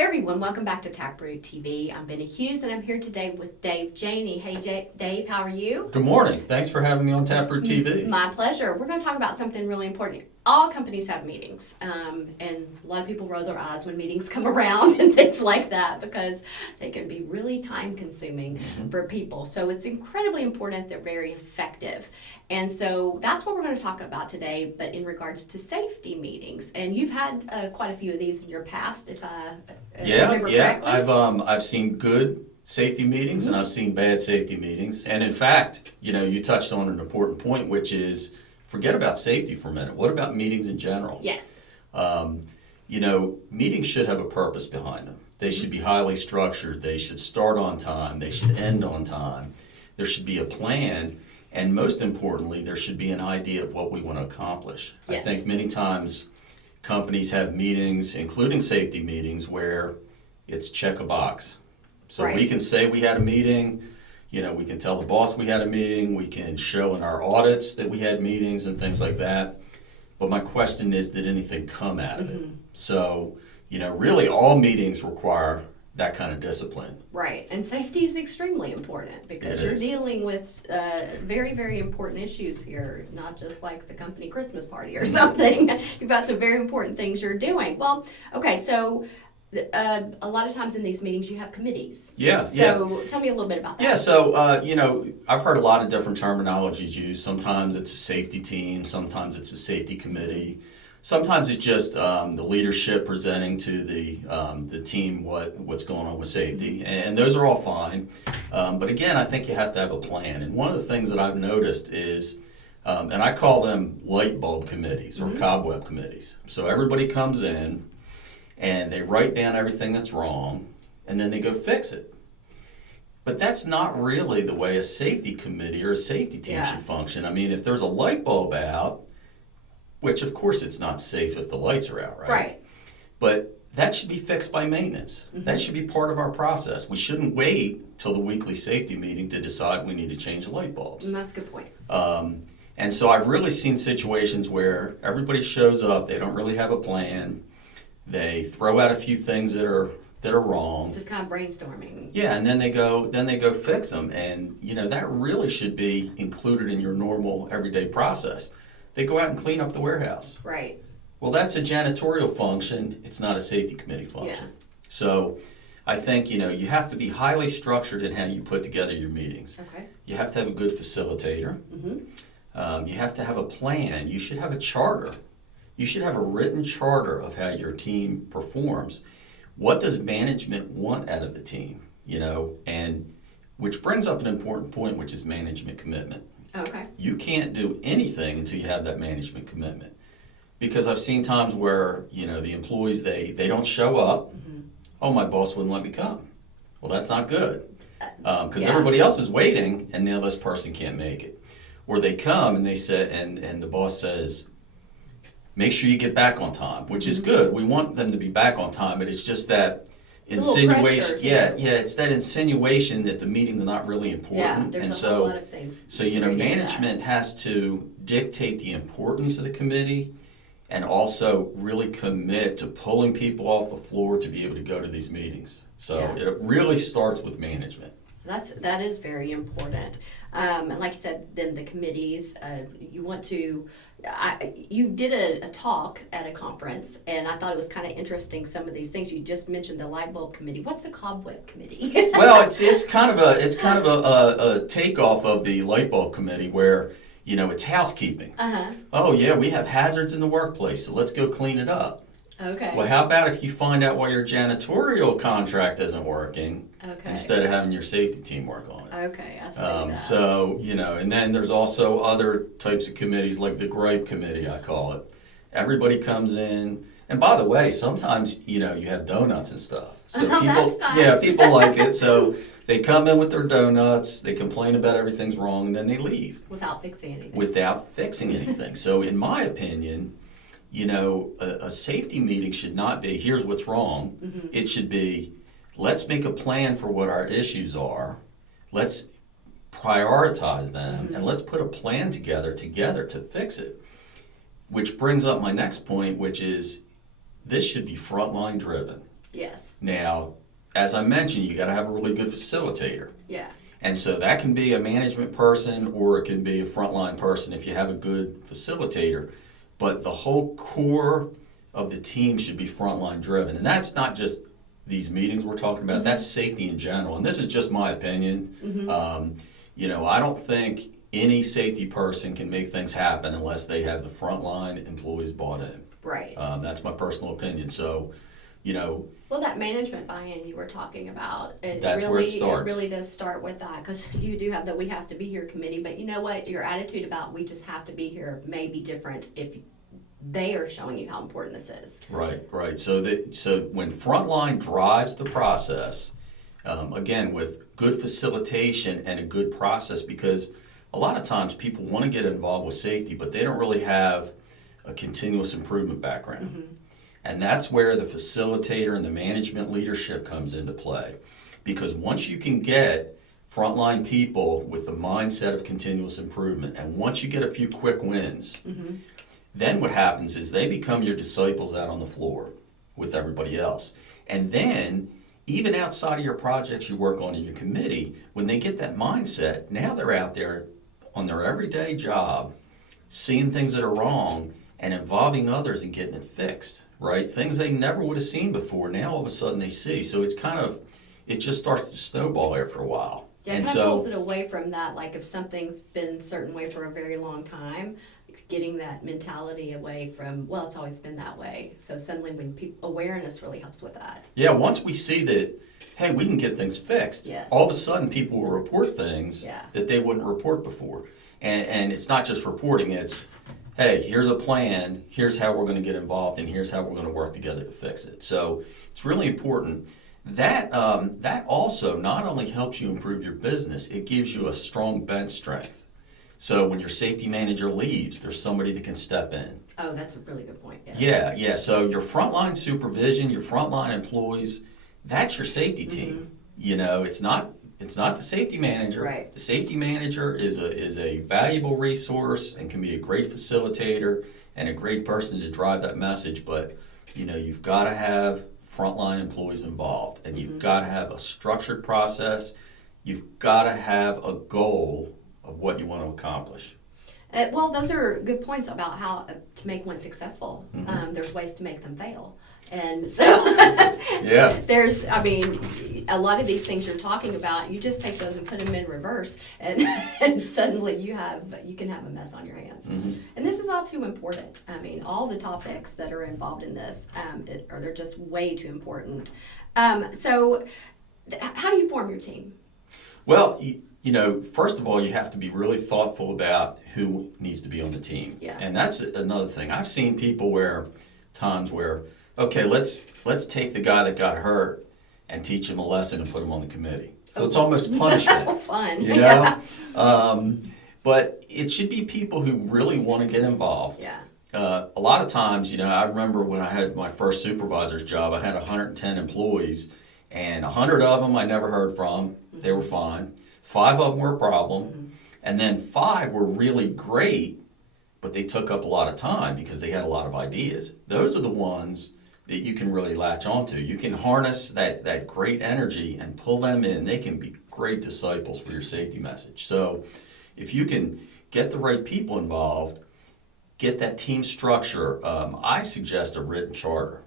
Hey everyone, welcome back to TapRooT TV. I'm Benna Hughes and I'm here today with Janney. Hey Dave, how are you? Good morning. Thanks for having me on TapRooT TV. My pleasure. We're going to talk about something really important. All companies have meetings, and a lot of people roll their eyes when meetings come around and things like that because they can be really time consuming for people. So it's incredibly important they're very effective. And so that's what we're going to talk about today, but in regards to safety meetings. And you've had quite a few of these in your past, if I remember correctly. I've seen good safety meetings and I've seen bad safety meetings. And in fact, you touched on an important point, which is forget about safety for a minute. What about meetings in general? Yes. Meetings should have a purpose behind them. They should be highly structured. They should start on time. They should end on time. There should be a plan. And most importantly, there should be an idea of what we want to accomplish. Yes. I think many times companies have meetings, including safety meetings, where it's check a box. So Right. we can say we had a meeting, we can tell the boss we had a meeting, we can show in our audits that we had meetings and things like that. But my question is, did anything come out of it? So, really all meetings require that kind of discipline. Right, and safety is extremely important because you're dealing with very, very important issues here, not just like the company Christmas party or something. You've got some very important things you're doing. Well, okay, so a lot of times in these meetings you have committees. So tell me a little bit about that. Yeah, so, I've heard a lot of different terminologies used. Sometimes it's a safety team, sometimes it's a safety committee. Sometimes it's just the leadership presenting to the team what's going on with safety, and those are all fine. But again, I think you have to have a plan. And one of the things that I've noticed is, and I call them light bulb committees or cobweb committees. So everybody comes in and they write down everything that's wrong, and then they go fix it. But that's not really the way a safety committee or a safety team should function. I mean, if there's a light bulb out, which of course it's not safe if the lights are out, right? Right. But that should be fixed by maintenance. That should be part of our process. We shouldn't wait till the weekly safety meeting to decide we need to change the light bulbs. And that's a good point. And so I've really seen situations where everybody shows up, they don't really have a plan, they throw out a few things that are wrong. Just kind of brainstorming. Yeah, and then they go fix them, and that really should be included in your normal everyday process. They go out and clean up the warehouse. Right. Well, that's a janitorial function. It's not a safety committee function. Yeah. So I think, you have to be highly structured in how you put together your meetings. Okay. You have to have a good facilitator. You have to have a plan. You should have a charter. You should have a written charter of how your team performs. What does management want out of the team? And which brings up an important point, which is management commitment. Okay. You can't do anything until you have that management commitment. Because I've seen times where, the employees, they don't show up. Oh, my boss wouldn't let me come. Well, that's not good. Because everybody else is waiting, and now this person can't make it. Or they come and they say, and the boss says, make sure you get back on time, which is good. We want them to be back on time, but it's just that insinuation. It's that insinuation that the meeting's not really important. Yeah, there's a whole lot of things. So, management has to dictate the importance of the committee and also really commit to pulling people off the floor to be able to go to these meetings. So it really starts with management. That is very important. And like you said, then the committees, you want to, you did a talk at a conference, and I thought it was kind of interesting, some of these things. You just mentioned the light bulb committee. What's the cobweb committee? Well, it's kind of a takeoff of the light bulb committee where, it's housekeeping. Oh yeah, we have hazards in the workplace, so let's go clean it up. Okay. Well, how about if you find out why your janitorial contract isn't working instead of having your safety team work on it? Okay, I see that. So, and then there's also other types of committees like the gripe committee, I call it. Everybody comes in, and by the way, sometimes, you have donuts and stuff. So that's nice. people like it. So they come in with their donuts, they complain about everything's wrong, and then they leave. Without fixing anything. So in my opinion, a safety meeting should not be, here's what's wrong. It should be, let's make a plan for what our issues are. Let's prioritize them, and let's put a plan together to fix it. Which brings up my next point, which is this should be frontline driven. Yes. Now, as I mentioned, you got to have a really good facilitator. Yeah. And so that can be a management person or it can be a frontline person if you have a good facilitator. But the whole core of the team should be frontline driven. And that's not just these meetings we're talking about, that's safety in general. And this is just my opinion. I don't think any safety person can make things happen unless they have the frontline employees bought in. Right. That's my personal opinion. So, well, that management buy-in you were talking about, that's where it starts. It really does start with that, because you do have the "we have to be here" committee, but you know what? Your attitude about "we just have to be here" may be different if they are showing you how important this is. Right. So when frontline drives the process, again with good facilitation and a good process, because a lot of times people want to get involved with safety, but they don't really have a continuous improvement background. And that's where the facilitator and the management leadership comes into play. Because once you can get frontline people with the mindset of continuous improvement, and once you get a few quick wins, then what happens is they become your disciples out on the floor with everybody else. And then, even outside of your projects you work on in your committee, when they get that mindset, now they're out there on their everyday job, seeing things that are wrong and involving others and getting it fixed, right? Things they never would have seen before, now all of a sudden they see. So it just starts to snowball after a while. Yeah, it kind of pulls it away from that, like if something's been a certain way for a very long time, getting that mentality away from, well, it's always been that way. So suddenly when awareness really helps with that. Yeah, once we see that, hey, we can get things fixed, yes, all of a sudden people will report things yeah, that they wouldn't report before. And it's not just reporting, it's, hey, here's a plan, here's how we're going to get involved, and here's how we're going to work together to fix it. So it's really important. That also not only helps you improve your business, it gives you a strong bench strength. So when your safety manager leaves, there's somebody that can step in. Oh, that's a really good point. Yeah. Yeah. So your frontline supervision, your frontline employees, that's your safety team. It's not the safety manager. Right. The safety manager is a valuable resource and can be a great facilitator and a great person to drive that message. But you've got to have frontline employees involved, and you've got to have a structured process. You've got to have a goal of what you want to accomplish. Well, those are good points about how to make one successful. There's ways to make them fail. And so yeah, a lot of these things you're talking about, you just take those and put them in reverse, and suddenly you can have a mess on your hands. And this is all too important. All the topics that are involved in this, they're just way too important. So how do you form your team? Well, first of all, you have to be really thoughtful about who needs to be on the team. Yeah. And that's another thing. I've seen people times where, okay, let's take the guy that got hurt and teach him a lesson and put him on the committee. So it's almost punishment. Fun. Yeah. But it should be people who really want to get involved. Yeah. A lot of times, I remember when I had my first supervisor's job, I had 110 employees, and 100 of them I never heard from. They were fine. 5 of them were a problem, and then 5 were really great, but they took up a lot of time because they had a lot of ideas. Those are the ones that you can really latch onto. You can harness that great energy and pull them in. They can be great disciples for your safety message. So if you can get the right people involved, get that team structure, I suggest a written charter.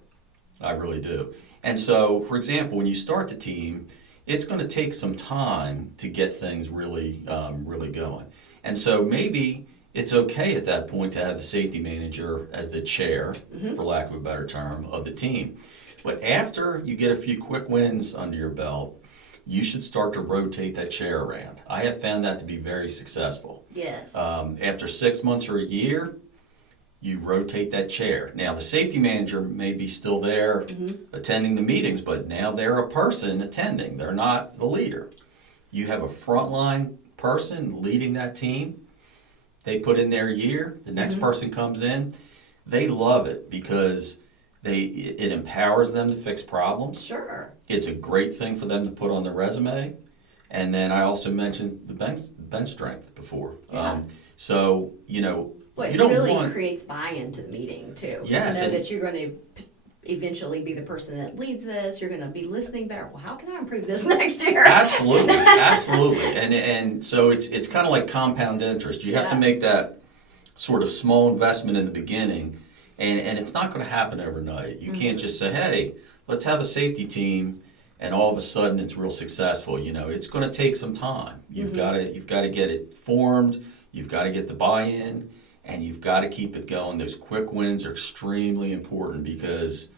I really do. And so, for example, when you start the team, it's going to take some time to get things really going. And so maybe it's okay at that point to have the safety manager as the chair, for lack of a better term, of the team. But after you get a few quick wins under your belt, you should start to rotate that chair around. I have found that to be very successful. Yes. After 6 months or a year, you rotate that chair. Now, the safety manager may be still there attending the meetings, but now they're a person attending. They're not the leader. You have a frontline person leading that team. They put in their year. The next person comes in. They love it because it empowers them to fix problems. Sure. It's a great thing for them to put on their resume. And then I also mentioned the bench strength before. Yeah. So, Well, you it don't really want... creates buy-in to the meeting, too. Yes. To know that you're going to eventually be the person that leads this. You're going to be listening better. Well, how can I improve this next year? Absolutely, absolutely. And so it's kind of like compound interest. You have to make that sort of small investment in the beginning, and it's not going to happen overnight. You can't just say, hey, let's have a safety team, and all of a sudden it's real successful. It's going to take some time. You've got to get it formed. You've got to get the buy-in, and you've got to keep it going. Those quick wins are extremely important because,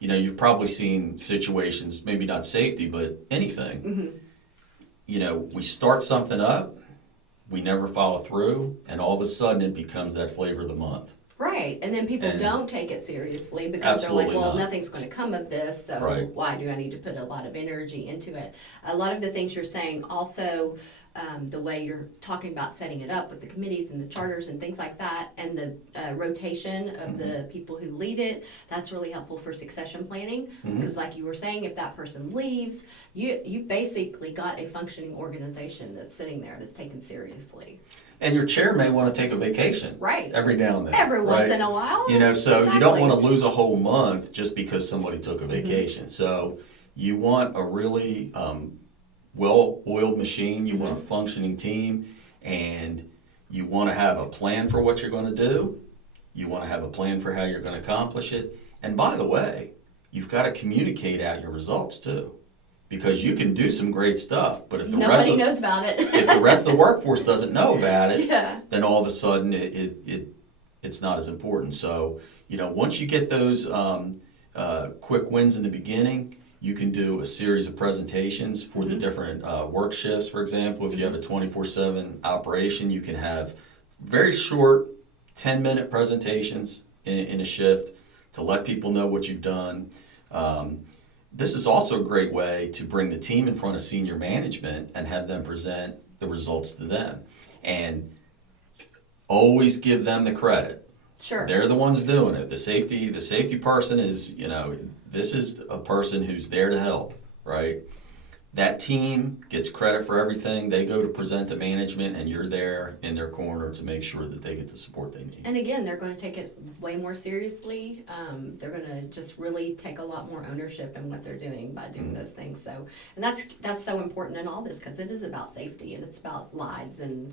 you've probably seen situations, maybe not safety, but anything. We start something up, we never follow through, and all of a sudden it becomes that flavor of the month. Right, and then people don't take it seriously because they're like, well, nothing's going to come of this, so why do I need to put a lot of energy into it? A lot of the things you're saying also, the way you're talking about setting it up with the committees and the charters and things like that, and the rotation of the people who lead it, that's really helpful for succession planning. Because like you were saying, if that person leaves, you've basically got a functioning organization that's sitting there that's taken seriously. And your chair may want to take a vacation. Right. Every now and then. Every once in a while. So you don't want to lose a whole month just because somebody took a vacation. So you want a really well-oiled machine, you want a functioning team, and you want to have a plan for what you're going to do. You want to have a plan for how you're going to accomplish it. And by the way, you've got to communicate out your results too. Because you can do some great stuff, but if the nobody knows about it, if the rest of the workforce doesn't know about it, then all of a sudden it's not as important. So once you get those quick wins in the beginning, you can do a series of presentations for the different work shifts. For example, if you have a 24/7 operation, you can have very short 10-minute presentations in a shift to let people know what you've done. This is also a great way to bring the team in front of senior management and have them present the results to them. And always give them the credit. Sure. They're the ones doing it. The safety person is, this is a person who's there to help, right? That team gets credit for everything. They go to present to management, and you're there in their corner to make sure that they get the support they need. And again, they're going to take it way more seriously. They're going to just really take a lot more ownership in what they're doing by doing those things. So, and that's so important in all this because it is about safety and it's about lives and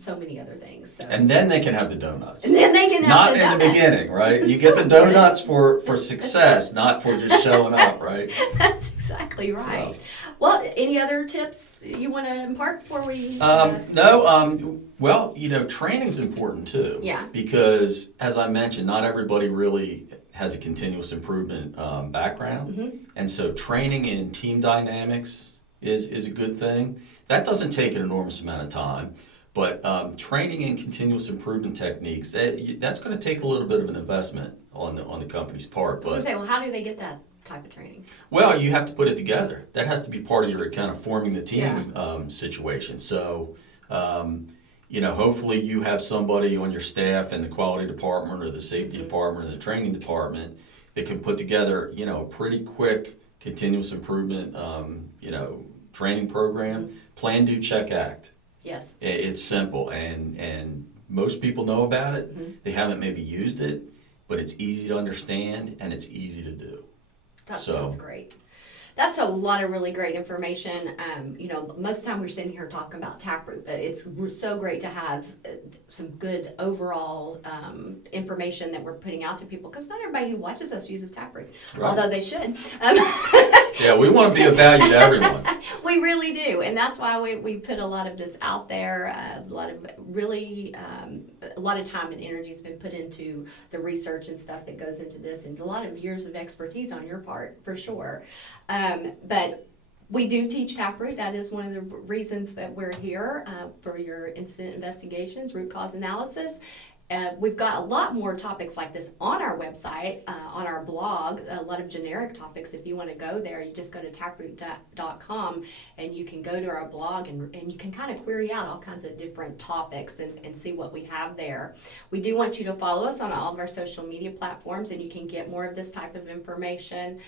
so many other things. So. And then they can have the donuts. And then they can have not the donuts. Not in the beginning, right? You get the donuts for success, not for just showing up, right? That's exactly right. So. Well, any other tips you want to impart before we? No. Well, training's important too. Yeah. Because as I mentioned, not everybody really has a continuous improvement background, and so training in team dynamics is a good thing. That doesn't take an enormous amount of time. But training in continuous improvement techniques, that's going to take a little bit of an investment on the company's part. But I was going to say, well, how do they get that type of training? Well, you have to put it together. That has to be part of your kind of forming the team situation. So, hopefully you have somebody on your staff in the quality department or the safety department or the training department that can put together, a pretty quick continuous improvement, training program. Plan, do, check, act. Yes. It's simple, and most people know about it. They haven't maybe used it, but it's easy to understand and it's easy to do. That sounds great. That's a lot of really great information. Most of the time we're sitting here talking about TapRooT, but it's so great to have some good overall information that we're putting out to people because not everybody who watches us uses TapRooT, although they should. Yeah, we want to be of value to everyone. We really do, and that's why we put a lot of this out there. A lot of time and energy has been put into the research and stuff that goes into this, and a lot of years of expertise on your part, for sure. But we do teach TapRooT. That is one of the reasons that we're here for your incident investigations, root cause analysis. We've got a lot more topics like this on our website, on our blog, a lot of generic topics. If you want to go there, you just go to taproot.com and you can go to our blog and you can kind of query out all kinds of different topics and see what we have there. We do want you to follow us on all of our social media platforms and you can get more of this type of information.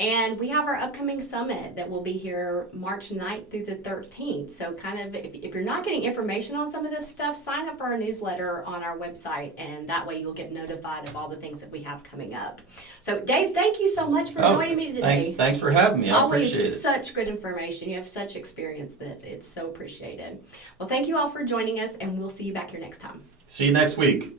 And we have our upcoming summit that will be here March 9th through the 13th. So kind of, if you're not getting information on some of this stuff, sign up for our newsletter on our website, and that way you'll get notified of all the things that we have coming up. So Dave, thank you so much for joining me today. Thanks for having me. I appreciate it. Always such good information. You have such experience that it's so appreciated. Well, thank you all for joining us, and we'll see you back here next time. See you next week.